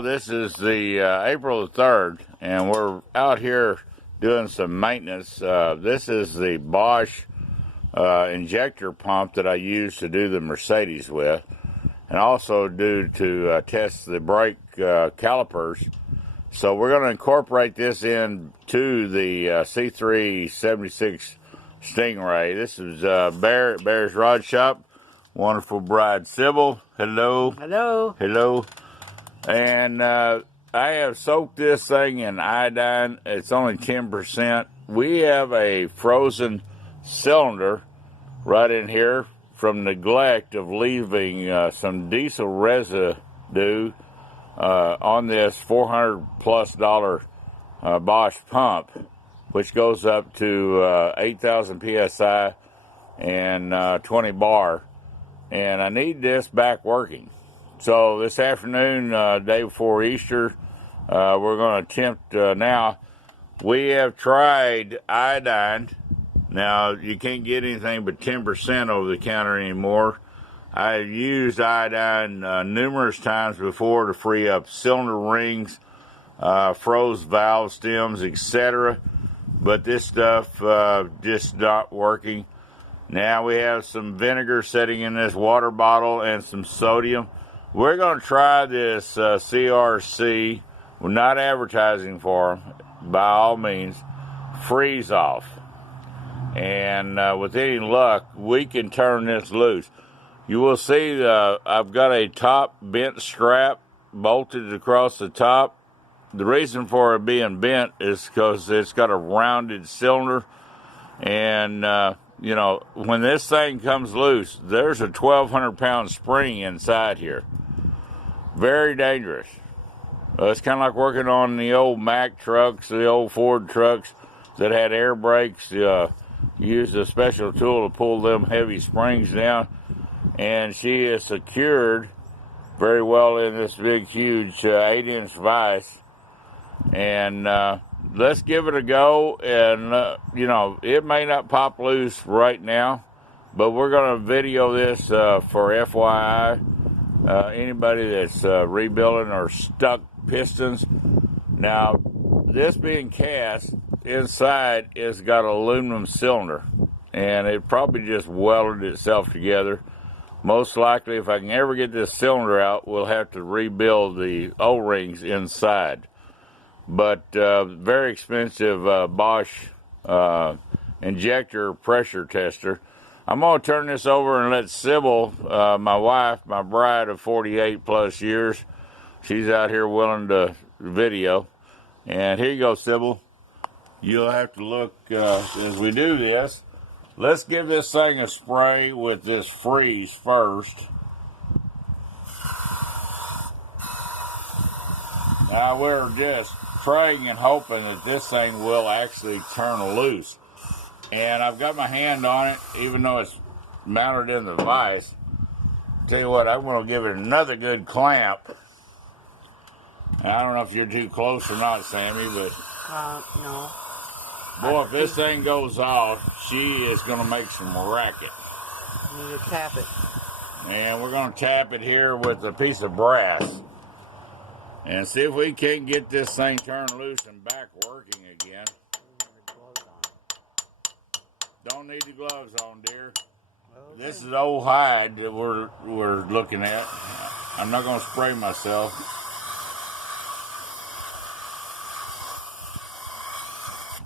know, this is the April the 3rd, and we're out here doing some maintenance. This is the Bosch injector pump that I use to do the Mercedes with, and also to test the brake calipers. So we're going to incorporate this into the C376 Stingray. This is Bear's Rod Shop. Wonderful bride Sybil. Hello. Hello. Hello. And I have soaked this thing in iodine. It's only 10%. We have a frozen cylinder right in here from neglect of leaving some diesel residue on this $400+ Bosch pump, which goes up to 8,000 psi and 20 bar. And I need this back working. So this afternoon, day before Easter, we're going to attempt now. We have tried iodine. Now, you can't get anything but 10% over the counter anymore. I've used iodine numerous times before to free up cylinder rings, froze valve stems, etc. But this stuff just not working. Now we have some vinegar sitting in this water bottle and some sodium. We're going to try this CRC. We're not advertising for them, by all means. Freeze off. And with any luck, we can turn this loose. You will see I've got a top bent strap bolted across the top. The reason for it being bent is because it's got a rounded cylinder. And, you know, when this thing comes loose, there's a 1,200-pound spring inside here. Very dangerous. It's kind of like working on the old Mack trucks, the old Ford trucks that had air brakes. Used a special tool to pull them heavy springs down. And she is secured very well in this big, huge 8-inch vise. And let's give it a go. And, you know, it may not pop loose right now, but we're going to video this for FYI. Anybody that's rebuilding or stuck pistons. Now, this being cast, inside it's got an aluminum cylinder, and it probably just welded itself together. Most likely, if I can ever get this cylinder out, we'll have to rebuild the O-rings inside. But very expensive Bosch injector pressure tester. I'm going to turn this over and let Sybil, my wife, my bride of 48 plus years, she's out here willing to video. And here you go, Sybil. You'll have to look as we do this. Let's give this thing a spray with this freeze first. Now we're just praying and hoping that this thing will actually turn loose. And I've got my hand on it, even though it's mounted in the vise. Tell you what, I'm going to give it another good clamp. And I don't know if you're too close or not, Sammy, but... No. Boy, if this thing goes off, she is going to make some racket. You need to tap it. And we're going to tap it here with a piece of brass. And see if we can't get this thing turned loose and back working again. Don't need the gloves on, dear. Okay. This is old hide that we're looking at. I'm not going to spray myself.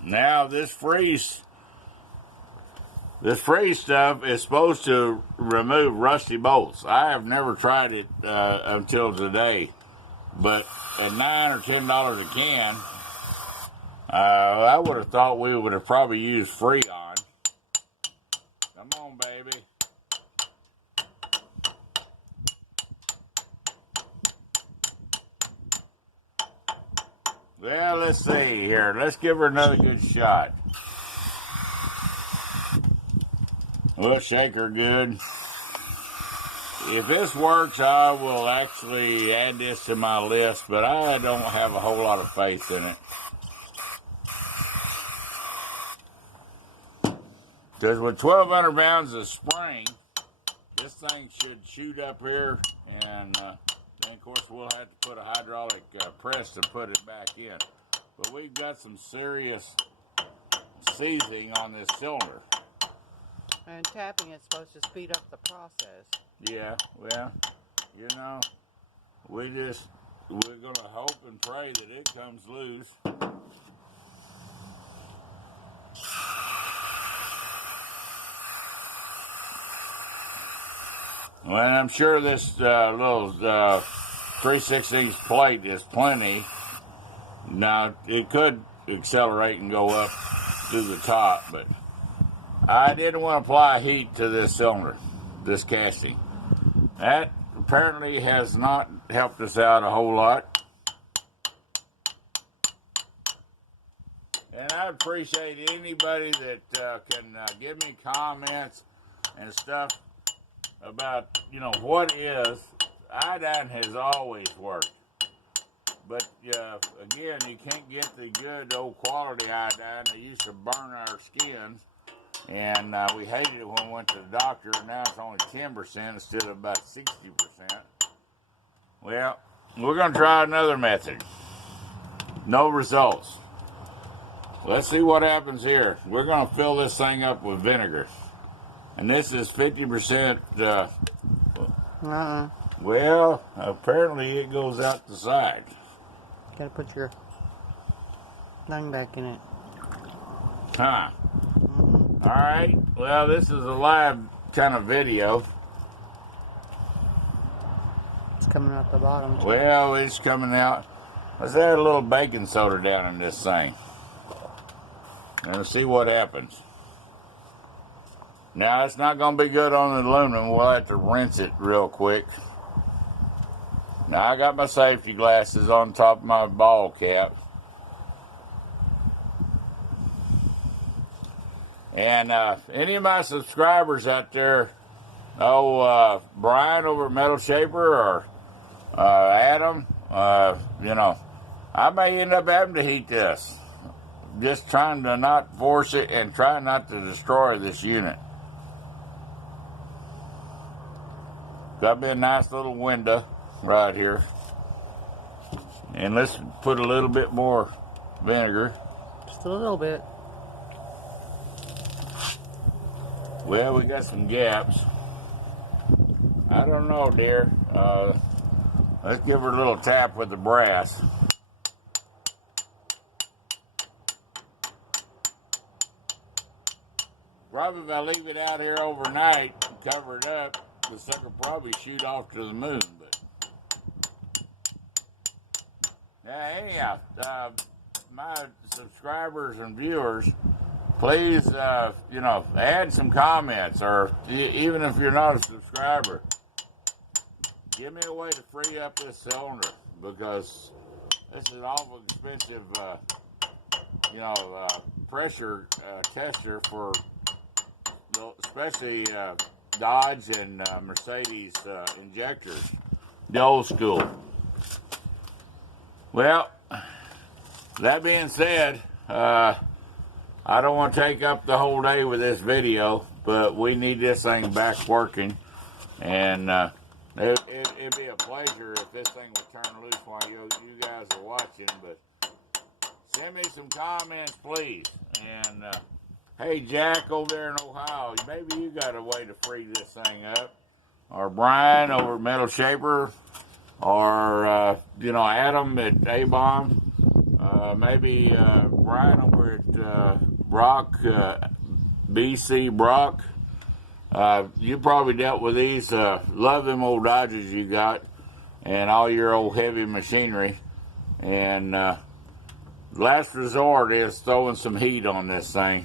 Now this freeze stuff is supposed to remove rusty bolts. I have never tried it until today, but at $9 or $10 a can, I would have thought we would have probably used Freon. Come on, baby. Well, let's see here. Let's give her another good shot. We'll shake her good. If this works, I will actually add this to my list, but I don't have a whole lot of faith in it. Because with 1,200 pounds of spring, this thing should shoot up here, and And of course, we'll have to put a hydraulic press to put it back in. But we've got some serious seizing on this cylinder. And tapping is supposed to speed up the process. Yeah, well, you know, we're going to hope and pray that it comes loose. Well, I'm sure this little 3/16 plate is plenty. Now, it could accelerate and go up to the top, but I didn't want to apply heat to this cylinder, this casting. That apparently has not helped us out a whole lot. And I appreciate anybody that can give me comments and stuff about, you know, what is. Iodine has always worked. But, again, you can't get the good old quality iodine that used to burn our skins. And we hated it when we went to the doctor. Now it's only 10% instead of about 60%. Well, we're going to try another method. No results. Let's see what happens here. We're going to fill this thing up with vinegar. And this is 50%. Well, apparently it goes out the side. Gotta put your tongue back in it. Huh. All right. Well, this is a live kind of video. It's coming out the bottom, too. Well, it's coming out. Let's add a little baking soda down in this thing. And see what happens. Now, it's not going to be good on the aluminum. We'll have to rinse it real quick. Now, I got my safety glasses on top of my ball cap. And any of my subscribers out there, Brian over at Metal Shaper or Adam, you know, I may end up having to heat this. Just trying to not force it and try not to destroy this unit. Got me a nice little window right here. And let's put a little bit more vinegar. Just a little bit. Well, we got some gaps. I don't know, dear. Let's give her a little tap with the brass. Probably if I leave it out here overnight and cover it up, the sucker probably shoot off to the moon. But yeah, anyhow, my subscribers and viewers, please, you know, add some comments, or even if you're not a subscriber, give me a way to free up this cylinder, because this is an awful expensive, you know, pressure tester for, especially Dodge and Mercedes injectors, the old school. Well, that being said, I don't want to take up the whole day with this video, but we need this thing back working, and it'd be a pleasure if this thing would turn loose while you guys are watching. But send me some comments, please. And hey, Jack over there in Ohio, maybe you got a way to free this thing up, or Brian over at Metal Shaper, or you know, Adam at A-Bomb. Maybe Brian over at Brock, BC Brock. You probably dealt with these. Love them old Dodges you got, and all your old heavy machinery. And last resort is throwing some heat on this thing,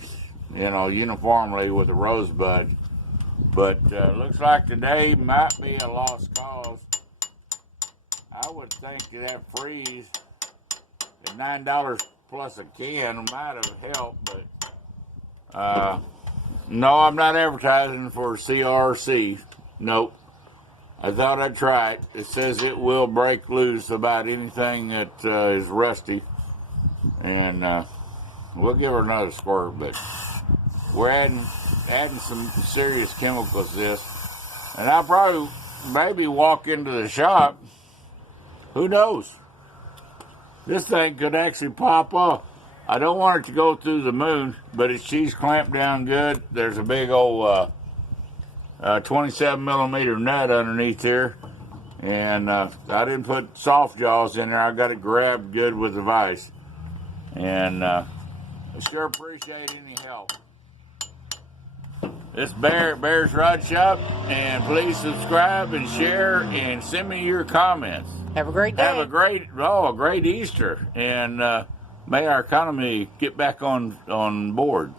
you know, uniformly with a rosebud. But looks like today might be a lost cause. I would think that freeze at $9 plus a can might have helped, but no, I'm not advertising for CRC. Nope. I thought I'd try it. It says it will break loose about anything that is rusty, and we'll give her another squirt. But we're adding some serious chemicals to this, and I'll probably maybe walk into the shop who knows? This thing could actually pop off. I don't want it to go through the moon, but if she's clamped down good, there's a big old 27 millimeter nut underneath here. And I didn't put soft jaws in there. I got it grabbed good with the vise. And I sure appreciate any help. This Bear's Rod Shop, and please subscribe and share and send me your comments. Have a great day. Have a great Easter, and may our economy get back on board.